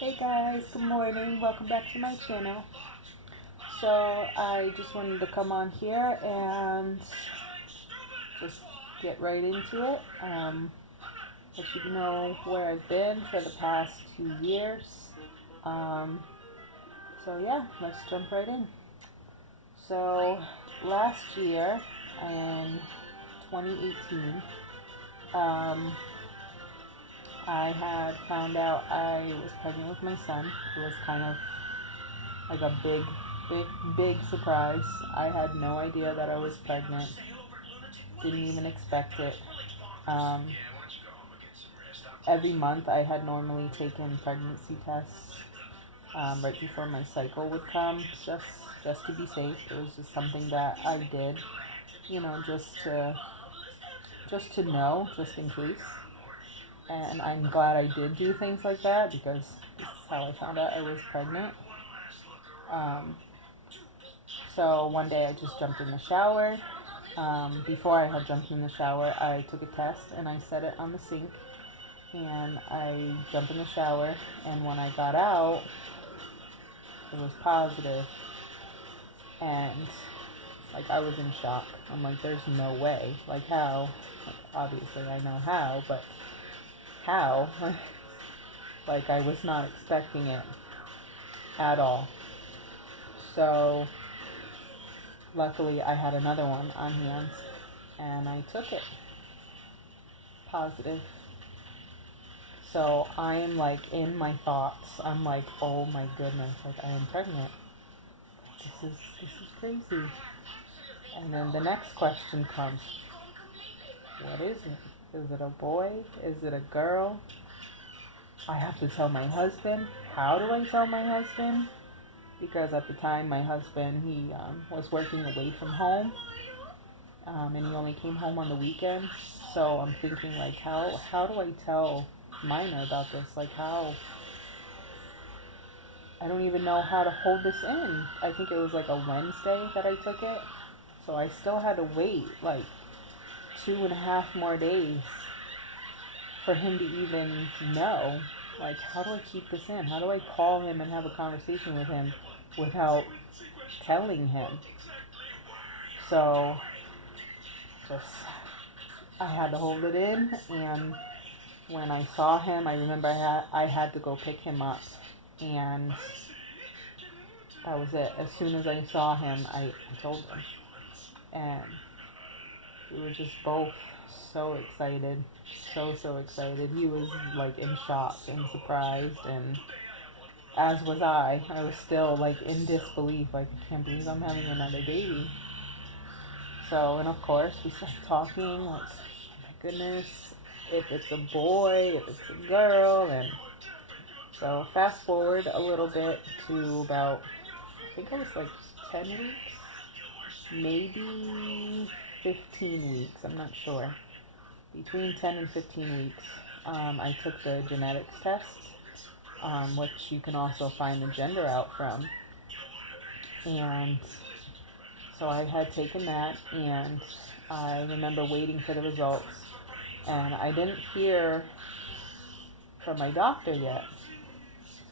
Hey guys, good morning. Welcome back to my channel. So I just wanted to come on here and just get right into it. Let you know where I've been for the past 2 years. Um, so yeah, let's jump right in. So last year in 2018, I had found out I was pregnant with my son. It was kind of like a big surprise. I had no idea that I was pregnant. Didn't even expect it. Um, every month I had normally taken pregnancy tests right before my cycle would come, just to be safe. It was just something that I did, just to know, just in case. And I'm glad I did do things like that because this is how I found out I was pregnant. So one day I just jumped in the shower. Before I had jumped in the shower, I took a test and I set it on the sink. And I jumped in the shower, and when I got out, it was positive. And like I was in shock. I'm like, there's no way. Like how? Like, obviously I know how, but how? Like I was not expecting it at all. So luckily I had another one on hand and I took it positive. So I am like in my thoughts. I'm like, oh my goodness, like I am pregnant. This is crazy. And then the next question comes, what is it? Is it a boy? Is it a girl? I have to tell my husband. How do I tell my husband? Because at the time my husband, he was working away from home. And he only came home on the weekends. So I'm thinking like, how do I tell Minor about this? Like how? I don't even know how to hold this in. I think it was like a Wednesday that I took it. So I still had to wait like 2.5 more days for him to even know. Like, how do I keep this in? How do I call him and have a conversation with him without telling him? So just I had to hold it in, and when I saw him, I remember I had to go pick him up, and that was it. As soon as I saw him, I told him, and we were just both so excited, so excited. He was like in shock and surprised, and as was I. I was still like in disbelief, like I can't believe I'm having another baby. So, and of course we started talking, like, oh my goodness, if it's a boy, if it's a girl. And so fast forward a little bit to about, I think it was like 10 weeks, maybe 15 weeks, I'm not sure. Between 10 and 15 weeks, I took the genetics test, which you can also find the gender out from. And so I had taken that, and I remember waiting for the results, and I didn't hear from my doctor yet.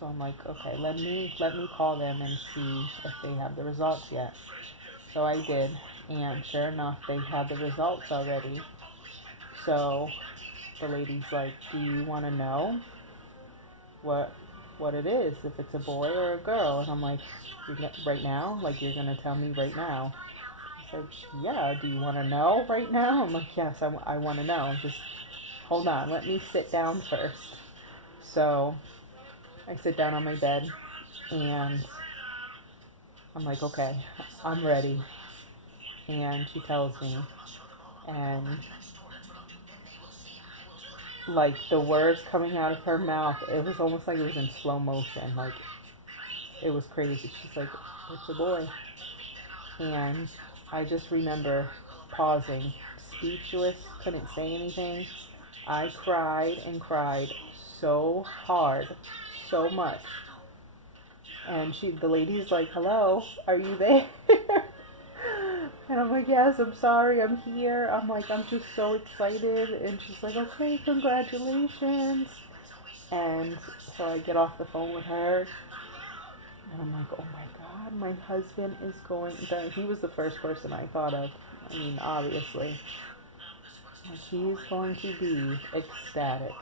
So I'm like, okay, let me call them and see if they have the results yet. So I did, and sure enough, they had the results already. So the lady's like, do you want to know what it is, if it's a boy or a girl? And I'm like, right now? Like, you're going to tell me right now? I said, yeah, do you want to know right now? I'm like, yes, I want to know. Just hold on, let me sit down first. So I sit down on my bed, and I'm like, okay, I'm ready. And she tells me, and like the words coming out of her mouth, it was almost like it was in slow motion. Like, it was crazy. She's like, it's a boy. And I just remember pausing, speechless, couldn't say anything. I cried and cried so hard, so much. And the lady's like, hello, are you there? And I'm like, yes, I'm sorry, I'm here. I'm like, I'm just so excited. And she's like, okay, congratulations. And so I get off the phone with her, and I'm like, oh my God, my husband is going, he was the first person I thought of. I mean, obviously. Like, he's going to be ecstatic.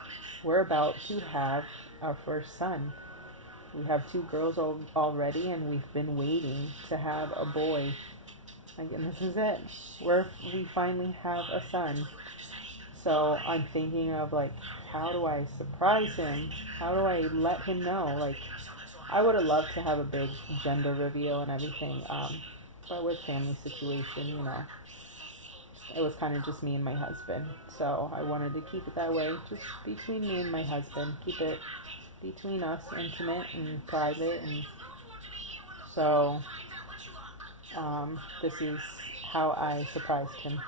We're about to have our first son. We have 2 girls already, and we've been waiting to have a boy. Like, and this is it. We finally have a son. So I'm thinking of, like, how do I surprise him? How do I let him know? Like, I would have loved to have a big gender reveal and everything, but with family situation, it was kind of just me and my husband. So I wanted to keep it that way, just between me and my husband. Keep it between us, intimate and private. And so this is how I surprised him.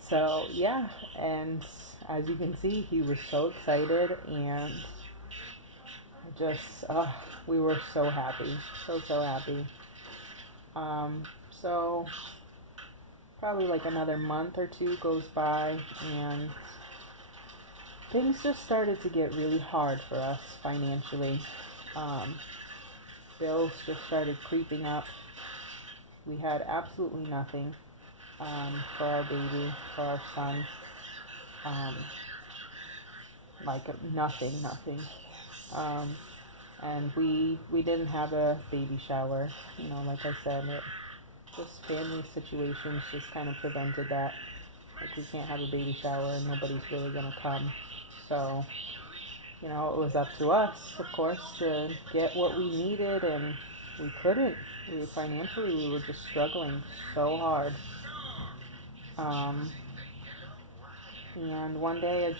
So yeah, and as you can see, he was so excited, and just we were so happy, so happy. Um, so probably like another month or 2 goes by, and things just started to get really hard for us financially. Um, Bills just started creeping up. We had absolutely nothing for our baby, for our son. Um, like nothing. Um, and we didn't have a baby shower. Like I said, just family situations just kind of prevented that. Like, we can't have a baby shower and nobody's really gonna come. So, it was up to us, of course, to get what we needed, and we couldn't. Financially, we were just struggling so hard. Um, and one day I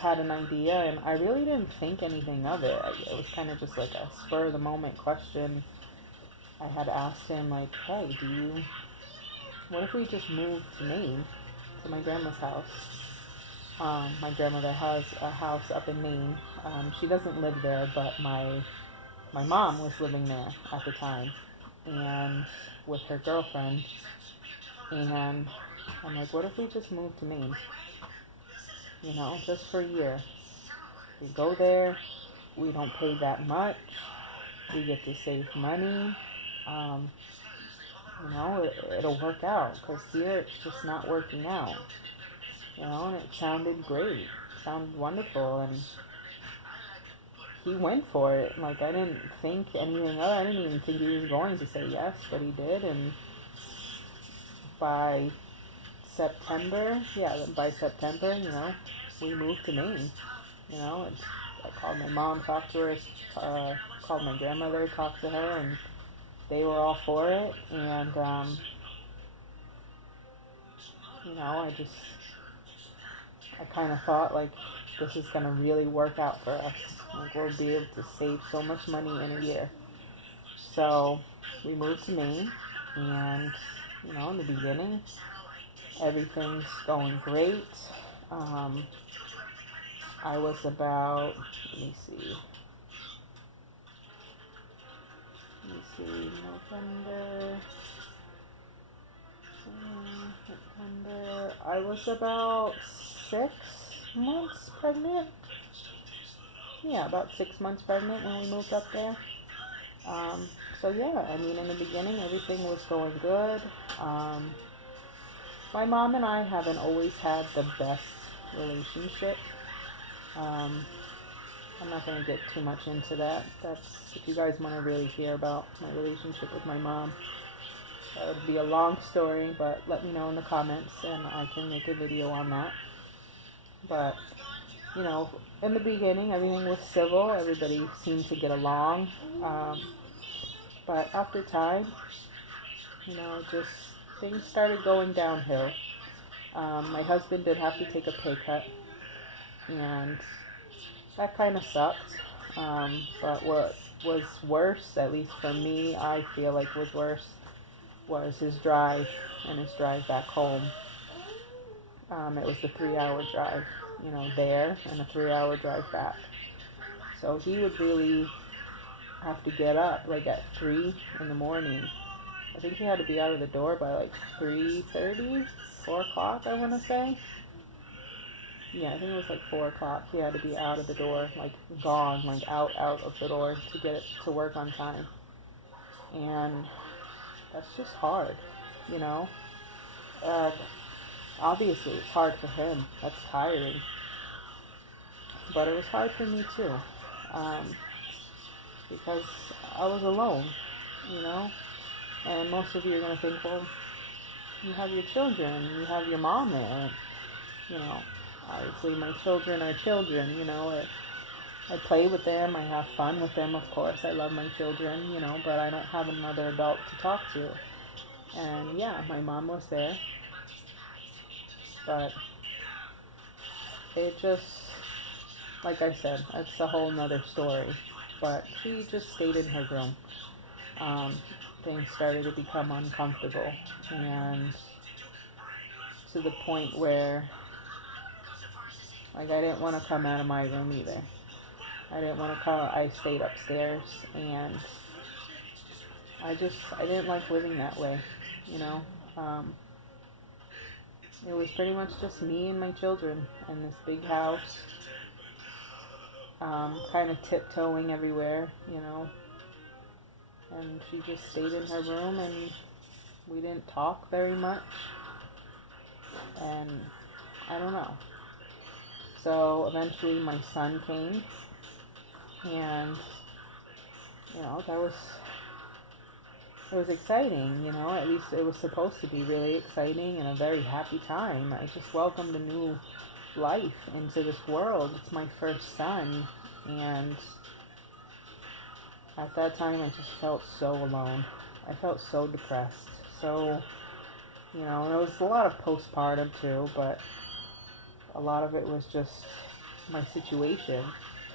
had an idea, and I really didn't think anything of it. It was kind of just like a spur of the moment question. I had asked him, like, hey, what if we just moved to Maine, to my grandma's house? My grandmother has a house up in Maine. She doesn't live there, but my mom was living there at the time, and with her girlfriend. And I'm like, what if we just moved to Maine? Just for a year. We go there. We don't pay that much. We get to save money. Um, it'll work out, because here it's just not working out. And it sounded great. It sounded wonderful, and he went for it. Like, I didn't think anything of it. I didn't even think he was going to say yes, but he did. And by September, we moved to Maine. I called my mom, talked to her, called my grandmother, talked to her, and they were all for it. And I kind of thought, like, this is gonna really work out for us. Like, we'll be able to save so much money in a year. So we moved to Maine, and in the beginning, everything's going great. I was about, let me see, November, September. I was about 6 months pregnant. Yeah, about 6 months pregnant when we moved up there. So yeah, I mean, in the beginning, everything was going good. My mom and I haven't always had the best relationship. I'm not going to get too much into that. If you guys want to really hear about my relationship with my mom, that would be a long story, but let me know in the comments and I can make a video on that. But, in the beginning, everything was civil. Everybody seemed to get along. But after time, just things started going downhill. My husband did have to take a pay cut, and that kind of sucked. But what was worse, at least for me, I feel like was worse, was his drive and his drive back home. It was the 3 hour drive, there, and a 3 hour drive back. So he would really have to get up like at 3 in the morning. I think he had to be out of the door by like 3:30, 4 o'clock, I want to say. Yeah, I think it was like 4 o'clock. He had to be out of the door, like gone, like out of the door to get it to work on time. And that's just hard, you know. Uh, Obviously, it's hard for him. That's tiring. But it was hard for me too, because I was alone, you know. And most of you are gonna think, well, you have your children, you have your mom there, you know. Obviously, my children are children, you know. I play with them, I have fun with them, of course. I love my children, you know, but I don't have another adult to talk to. And yeah, my mom was there, but it just, like I said, that's a whole nother story. But she just stayed in her room. Things started to become uncomfortable, and to the point where, like, I didn't want to come out of my room either. I didn't want to come. I stayed upstairs, and I didn't like living that way, you know. It was pretty much just me and my children in this big house, kind of tiptoeing everywhere, you know. And she just stayed in her room, and we didn't talk very much. And I don't know. So eventually my son came, and, you know, it was exciting, you know. At least it was supposed to be really exciting and a very happy time. I just welcomed a new life into this world. It's my first son, and at that time I just felt so alone. I felt so depressed. So, you know, and it was a lot of postpartum too, but a lot of it was just my situation.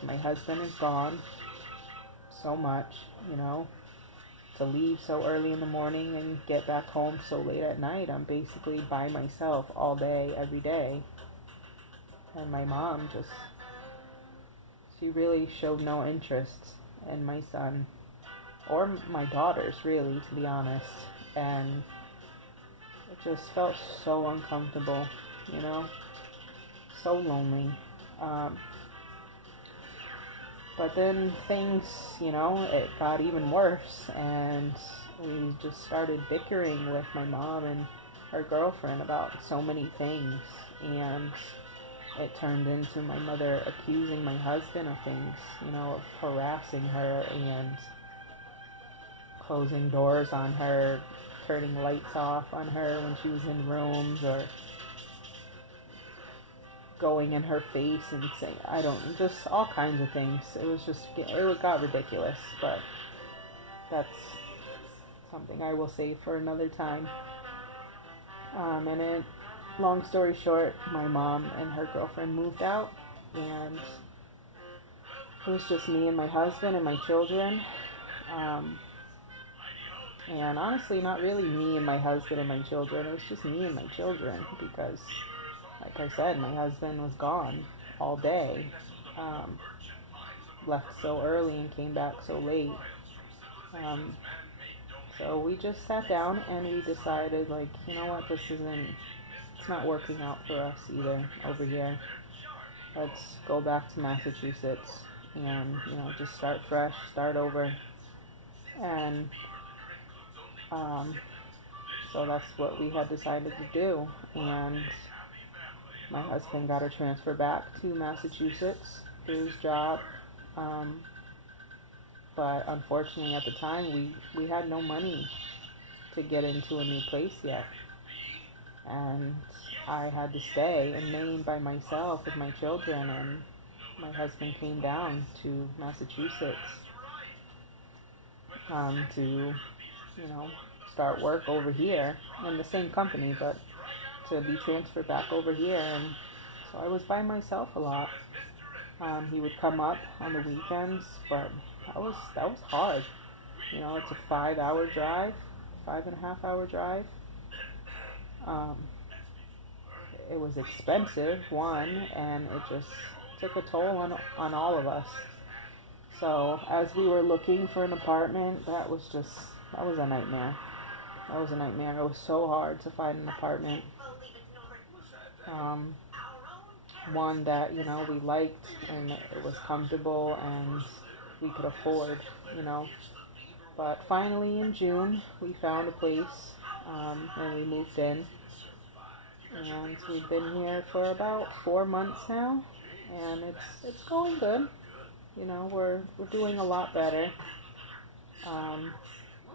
My husband is gone so much, you know. To leave so early in the morning and get back home so late at night, I'm basically by myself all day, every day. And my mom she really showed no interest in my son, or my daughters, really, to be honest. And it just felt so uncomfortable, you know, so lonely. But then things, you know, it got even worse, and we just started bickering with my mom and her girlfriend about so many things, and it turned into my mother accusing my husband of things, you know, of harassing her and closing doors on her, turning lights off on her when she was in rooms, or going in her face and saying, just all kinds of things. It got ridiculous, but that's something I will save for another time. Long story short, my mom and her girlfriend moved out, and it was just me and my husband and my children. And honestly, not really me and my husband and my children. It was just me and my children, because, like I said, my husband was gone all day, left so early and came back so late. So we just sat down and we decided, like, you know what, it's not working out for us either over here. Let's go back to Massachusetts and, you know, just start fresh, start over. And so that's what we had decided to do. And my husband got a transfer back to Massachusetts for his job. But unfortunately at the time we had no money to get into a new place yet. And I had to stay in Maine by myself with my children, and my husband came down to Massachusetts to, you know, start work over here in the same company, but to be transferred back over here. And so I was by myself a lot. He would come up on the weekends, but that was hard. You know, it's a 5-hour drive, 5.5-hour drive. It was expensive, one, and it just took a toll on all of us. So as we were looking for an apartment, that was a nightmare. That was a nightmare. It was so hard to find an apartment. One that, you know, we liked and it was comfortable and we could afford, you know. But finally in June, we found a place, and we moved in. And we've been here for about 4 months now, and it's going good. You know, we're doing a lot better.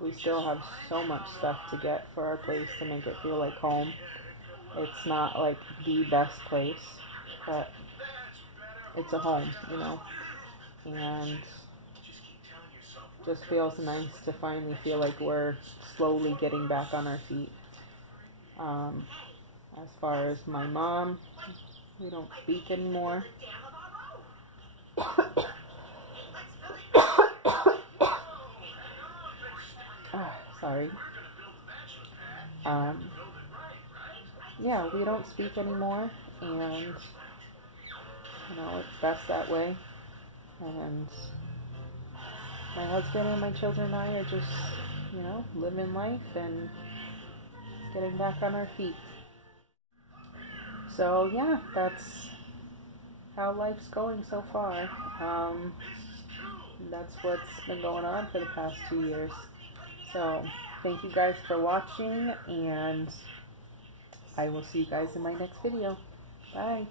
We still have so much stuff to get for our place to make it feel like home. It's not like the best place, but it's a home, you know, and just feels nice to finally feel like we're slowly getting back on our feet. As far as my mom, we don't speak anymore. Sorry. Yeah, we don't speak anymore, and you know, it's best that way. And my husband and my children and I are just, you know, living life and getting back on our feet. So yeah, that's how life's going so far. That's what's been going on for the past 2 years. So thank you guys for watching, and I will see you guys in my next video. Bye.